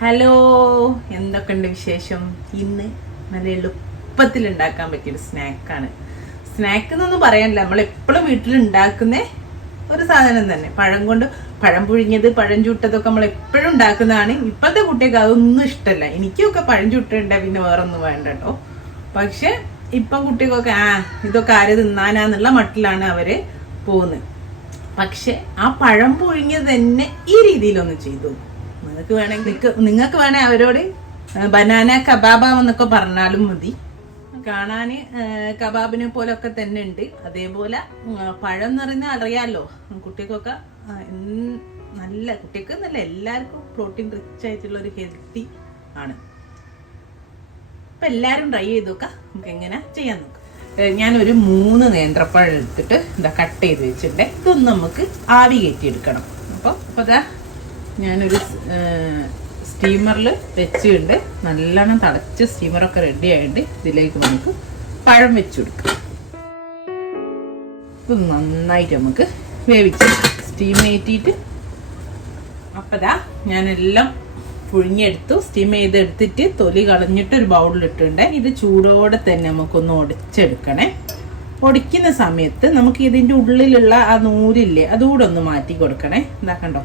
Hello, എന്തൊക്കെയുണ്ട് വിശേഷം? ഇന്ന് നല്ല എളുപ്പത്തിൽ ഉണ്ടാക്കാൻ പറ്റിയൊരു സ്നാക്കാണ്. സ്നാക്ക് എന്നൊന്നും പറയാനില്ല, നമ്മൾ എപ്പോഴും വീട്ടിലുണ്ടാക്കുന്ന ഒരു സാധനം തന്നെ. പഴം കൊണ്ട് പഴം പുഴുങ്ങിയത്, പഴം ചുട്ടതൊക്കെ നമ്മൾ എപ്പോഴും ഉണ്ടാക്കുന്നതാണ്. ഇപ്പോഴത്തെ കുട്ടികൾക്ക് അതൊന്നും ഇഷ്ടമല്ല. എനിക്കൊക്കെ പഴം ചുട്ടുണ്ടാ പിന്നെ വേറൊന്നും വേണ്ട കേട്ടോ. പക്ഷെ ഇപ്പം കുട്ടികൾക്കൊക്കെ ഇതൊക്കെ ആര് തിന്നാനാന്നുള്ള മട്ടിലാണ് അവര് പോകുന്നത്. പക്ഷെ ആ പഴം പുഴുങ്ങിയത് തന്നെ ഈ രീതിയിലൊന്ന് ചെയ്തു. നിങ്ങൾക്ക് വേണേ അവരോട് ബനാന കബാബാന്നൊക്കെ പറഞ്ഞാലും മതി. കാണാന് കബാബിനെ പോലൊക്കെ തന്നെ ഉണ്ട്. അതേപോലെ പഴം എന്ന് പറയുന്നത് അറിയാലോ, കുട്ടികൾക്കൊക്കെ നല്ല, കുട്ടികൾക്ക് നല്ല എല്ലാവർക്കും പ്രോട്ടീൻ റിച്ച് ആയിട്ടുള്ള ഒരു ഹെൽത്തി ആണ്. അപ്പൊ എല്ലാരും ട്രൈ ചെയ്ത് നോക്കാം. നമുക്ക് എങ്ങനെ ചെയ്യാൻ നോക്കാം. ഞാനൊരു 3 നേന്ത്രപ്പഴം എടുത്തിട്ട് കട്ട് ചെയ്ത് വെച്ചിട്ടുണ്ട്. ഇതൊന്ന് നമുക്ക് ആവി കയറ്റിയെടുക്കണം. അപ്പോൾ ഇതാ ഞാനൊരു സ്റ്റീമറിൽ വെച്ചിട്ടുണ്ട്. നല്ലോണം തിളച്ച് സ്റ്റീമറൊക്കെ റെഡി ആയിട്ട് ഇതിലേക്ക് നമുക്ക് പഴം വെച്ച് കൊടുക്കാം. ഇത് നന്നായിട്ട് നമുക്ക് വേവിച്ച് സ്റ്റീം കയറ്റിയിട്ട്, അപ്പം ദാ ഞാനെല്ലാം പുഴുങ്ങിയെടുത്തു. സ്റ്റീം ചെയ്തെടുത്തിട്ട് തൊലി കളഞ്ഞിട്ട് ഒരു ബൗളിലിട്ടുണ്ട്. ഇത് ചൂടോടെ തന്നെ നമുക്കൊന്ന് ഒടിച്ചെടുക്കണേ. ഒടിക്കുന്ന സമയത്ത് നമുക്ക് ഇതിൻ്റെ ഉള്ളിലുള്ള ആ നൂലില്ലേ, അതുകൂടെ ഒന്ന് മാറ്റി കൊടുക്കണേ. എന്താക്കണ്ടോ,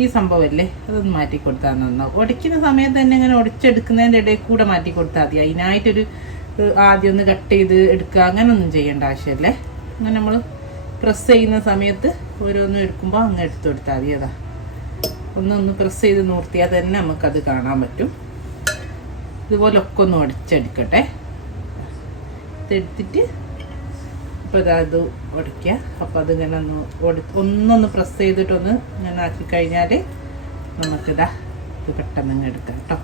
ഈ സംഭവമല്ലേ, അതൊന്ന് മാറ്റി കൊടുത്താൽ നന്നാവും. ഒടിക്കുന്ന സമയത്ത് തന്നെ ഇങ്ങനെ ഒടിച്ചെടുക്കുന്നതിൻ്റെ ഇടയിൽ കൂടെ മാറ്റി കൊടുത്താൽ മതി. അതിനായിട്ടൊരു ആദ്യം ഒന്ന് കട്ട് ചെയ്ത് എടുക്കുക, അങ്ങനെയൊന്നും ചെയ്യേണ്ട ആവശ്യമല്ലേ. അങ്ങനെ നമ്മൾ പ്രസ് ചെയ്യുന്ന സമയത്ത് ഓരോന്നും എടുക്കുമ്പോൾ അങ്ങ് എടുത്തു കൊടുത്താൽ മതി. അതാ ഒന്ന് പ്രസ് ചെയ്ത് നിർത്തിയാൽ തന്നെ നമുക്കത് കാണാൻ പറ്റും. ഇതുപോലൊക്കെ ഒന്ന് ഒടിച്ചെടുക്കട്ടെ. ഇതെടുത്തിട്ട് അപ്പോൾ ഇത് ഉടയ്ക്കുക. അപ്പോൾ അതിങ്ങനെ ഒന്നൊന്ന് പ്രസ് ചെയ്തിട്ടൊന്ന് ഇങ്ങനെ ആക്കി കഴിഞ്ഞാൽ നമുക്കിതാ ഇത് പെട്ടെന്ന് എടുക്കാം കേട്ടോ.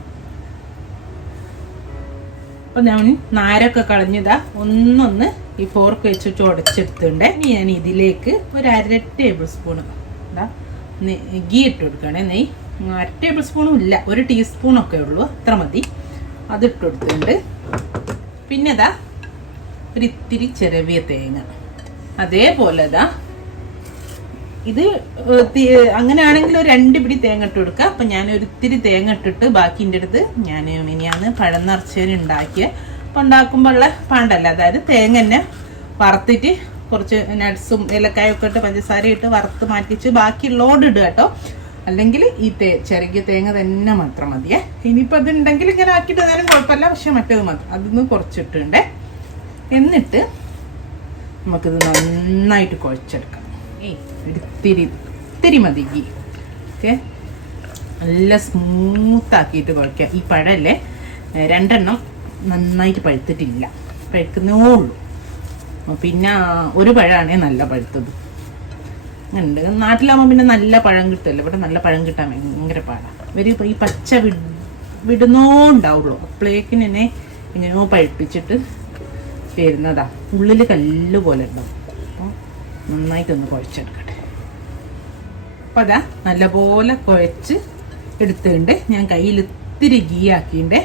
അപ്പോൾ ഞാൻ നാരൊക്കെ കളഞ്ഞിതാ ഒന്നൊന്ന് ഈ ഫോർക്ക് വെച്ചിട്ട് ഉടച്ചെടുത്തിട്ടുണ്ട്. ഇനി ഞാൻ ഇതിലേക്ക് ഒരു 1/2 ടേബിൾ സ്പൂൺ ഗീ ഇട്ട് കൊടുക്കുകയാണെ. നെയ്യ് 1 ടേബിൾ സ്പൂണും ഇല്ല, 1 ടീസ്പൂണൊക്കെ ഉള്ളൂ, അത്ര മതി. അതിട്ട് കൊടുത്തിട്ടുണ്ട്. പിന്നെ ഇതാ ഒരിത്തിരി ചിരവിയ തേങ്ങ. അതേപോലെ ഇതാ ഇത് അങ്ങനെയാണെങ്കിൽ ഒരു 2 പിടി തേങ്ങ ഇട്ട് കൊടുക്കുക. അപ്പം ഞാൻ ഒരിത്തിരി തേങ്ങ ഇട്ടിട്ട് ബാക്കിൻ്റെ അടുത്ത് ഞാൻ മിനിയാന്ന് പഴം നിറച്ചതിന് ഉണ്ടാക്കിയ അപ്പം ഉണ്ടാക്കുമ്പോഴുള്ള പാണ്ടല്ല, അതായത് തേങ്ങ തന്നെ വറുത്തിട്ട് കുറച്ച് നട്ട്സും ഏലക്കായൊക്കെ ഇട്ട് പഞ്ചസാര ഇട്ട് വറുത്ത് മാറ്റിച്ച് ബാക്കിയുള്ളോട് ഇടുക കേട്ടോ. അല്ലെങ്കിൽ ഈ ചെറിയ തേങ്ങ തന്നെ മാത്രം മതിയേ. ഇനിയിപ്പോൾ അതുണ്ടെങ്കിൽ ഇങ്ങനെ ആക്കിയിട്ട് നേരം കുഴപ്പമില്ല, പക്ഷെ മറ്റേത് മാത്രം അതൊന്ന് കുറച്ചിട്ടുണ്ടേ. എന്നിട്ട് നമുക്കിത് നന്നായിട്ട് കുഴച്ചെടുക്കാം. ഇത്തിരി മതി ഗീ. ഓക്കെ, നല്ല സ്മൂത്താക്കിയിട്ട് കുഴയ്ക്കുക. ഈ പഴമല്ലേ 2 നന്നായിട്ട് പഴുത്തിട്ടില്ല, പഴുക്കുന്നേ ഉള്ളൂ. പിന്നെ ഒരു പഴമാണേ നല്ല പഴുത്തത്. ഉണ്ട് നാട്ടിലാകുമ്പോൾ പിന്നെ നല്ല പഴം കിട്ടുമല്ലോ. ഇവിടെ നല്ല പഴം കിട്ടാൻ ഭയങ്കര പാടാണ്. ഇവർ ഈ പച്ച വിടുന്നോണ്ടാവുള്ളൂ. അപ്പോഴേക്കും എന്നെ എങ്ങനെയോ പഴുപ്പിച്ചിട്ട് വരുന്നതാ. ഉള്ളിൽ കല്ല് പോലെ ഉണ്ടാവും. അപ്പോൾ നന്നായിട്ടൊന്ന് കുഴച്ചെടുക്കട്ടെ. അപ്പം അതാ നല്ലപോലെ കുഴച്ച് എടുത്തിട്ടുണ്ട്. ഞാൻ കയ്യിൽ ഇത്തിരി ഗീ ആക്കിയിട്ടുണ്ട്.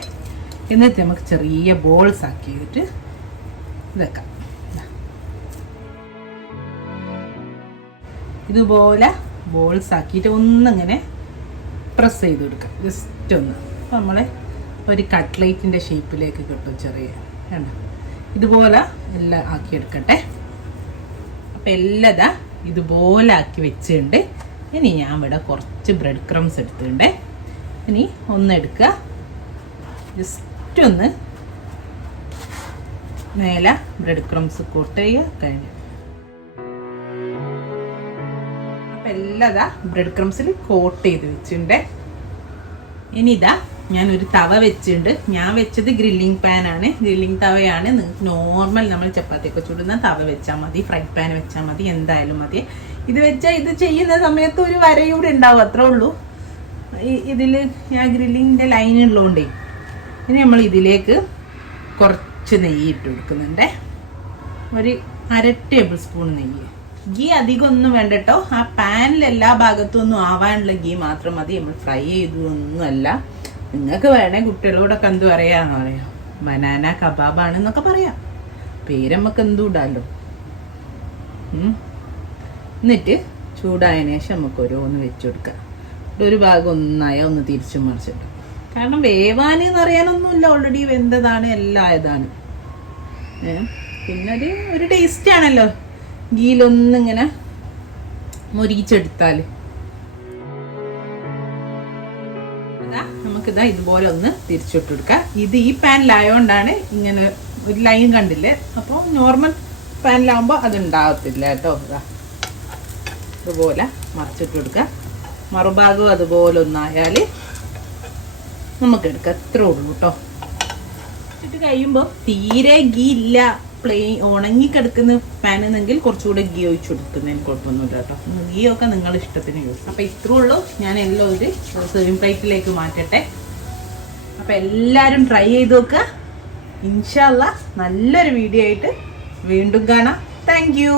എന്നിട്ട് നമുക്ക് ചെറിയ ബോൾസ് ആക്കിയിട്ട് വെക്കാം. ഇതുപോലെ ബോൾസ് ആക്കിയിട്ട് ഒന്നിങ്ങനെ പ്രസ് ചെയ്ത് കൊടുക്കാം, ജസ്റ്റ് ഒന്ന്. അപ്പം നമ്മളെ ഒരു കട്ട്ലേറ്റിൻ്റെ ഷേപ്പിലേക്ക് കിട്ടും. ചെറിയ വേണ്ട, ഇതുപോലെ എല്ലാം ആക്കിയെടുക്കട്ടെ. അപ്പം എല്ലാം ഇതുപോലെ ആക്കി വെച്ചിട്ടുണ്ട്. ഇനി ഞാൻ ഇവിടെ കുറച്ച് ബ്രെഡ് ക്രംസ് എടുത്തിട്ടുണ്ട്. ഇനി ഒന്നെടുക്കുക, ജസ്റ്റ് ഒന്ന് മേലെ ബ്രെഡ് ക്രംസ് കോട്ട് ചെയ്യുക. കഴിഞ്ഞു. എല്ലാം ബ്രെഡ് ക്രംസിൽ കോട്ട് ചെയ്ത് വെച്ചിട്ടുണ്ട്. ഇനി ഇതാ ഞാനൊരു തവ വെച്ചിട്ടുണ്ട്. ഞാൻ വെച്ചത് ഗ്രില്ലിംഗ് പാനാണ്, ഗ്രില്ലിംഗ് തവയാണ്. നിങ്ങൾക്ക് നോർമൽ നമ്മൾ ചപ്പാത്തിയൊക്കെ ചുടുന്ന തവ വെച്ചാൽ മതി, ഫ്രൈ പാൻ വെച്ചാൽ മതി, എന്തായാലും മതി. ഇത് വെച്ചാൽ ഇത് ചെയ്യുന്ന സമയത്ത് ഒരു വരയൂടെ ഉണ്ടാവും, അത്രേ ഉള്ളൂ. ഇതിൽ ഞാൻ ഗ്രില്ലിങ്ങിൻ്റെ ലൈൻ ഉള്ളതുകൊണ്ടേ. ഇനി നമ്മൾ ഇതിലേക്ക് കുറച്ച് നെയ്യ് ഇട്ട് കൊടുക്കുന്നുണ്ട്. ഒരു 1/2 ടേബിൾ സ്പൂൺ നെയ്യ്. ഗീ അധികം ഒന്നും വേണ്ട കേട്ടോ. ആ പാനിൽ എല്ലാ ഭാഗത്തും ഒന്നും ആവാനുള്ള ഗീ മാത്രം മതി. നമ്മൾ ഫ്രൈ ചെയ്തൊന്നുമല്ല. നിങ്ങൾക്ക് വേണേ കുട്ടികളോടൊക്കെ എന്ത് പറയാന്ന് പറയാം, ബനാന കബാബാണെന്നൊക്കെ പറയാം. പേര് നമുക്ക് എന്തും ഇടാമല്ലോ. എന്നിട്ട് ചൂടായതിനു ശേഷം നമുക്ക് ഓരോന്ന് വെച്ച് കൊടുക്കാം. ഒരു ഭാഗം ഒന്നായ ഒന്ന് തിരിച്ചു മറിച്ചിട്ട്, കാരണം വേവാന് എന്ന് പറയാനൊന്നുമില്ല, ഓൾറെഡി വെന്തതാണ്, എല്ലാം ആയതാണ്. പിന്നെ ഒരു ടേസ്റ്റ് ആണല്ലോ ഗീലൊന്നിങ്ങനെ മുരിച്ചെടുത്താൽ. നമുക്കിതാ ഇതുപോലെ ഒന്ന് തിരിച്ചിട്ട് കൊടുക്കാം. ഇത് ഈ പാനിലായോണ്ടാണ് ഇങ്ങനെ ഒരു ലൈൻ കണ്ടില്ലേ, അപ്പോൾ നോർമൽ പാനിലാവുമ്പോൾ അത് ഉണ്ടാകത്തില്ല കേട്ടോ. ഇതുപോലെ മറിച്ചിട്ട് കൊടുക്കുക. മറുഭാഗവും അതുപോലെ ഒന്നായാൽ നമുക്ക് എടുക്കാം. അത്രേ ഉള്ളൂ കേട്ടോ. ഇട്ട് കഴിയുമ്പോൾ തീരെ ഗീ ഇല്ല, പ്ലെയിൻ ഉണങ്ങിക്കിടക്കുന്ന പാനെന്നെങ്കിൽ കുറച്ചുകൂടെ ഗീ ഒഴിച്ചു കൊടുക്കുന്നതിന് കുഴപ്പമൊന്നുമില്ല കേട്ടോ. ഗീ ഒക്കെ നിങ്ങളുടെ ഇഷ്ടത്തിന് യൂസ്. അപ്പം ഇത്രേ ഉള്ളൂ. ഞാൻ എല്ലാം ഒരു സെർവിങ് പ്ലേറ്റിലേക്ക് മാറ്റട്ടെ. അപ്പം എല്ലാവരും ട്രൈ ചെയ്ത് നോക്കുക. ഇൻഷാ അല്ലാഹ് നല്ലൊരു വീഡിയോ ആയിട്ട് വീണ്ടും കാണാം. Thank you.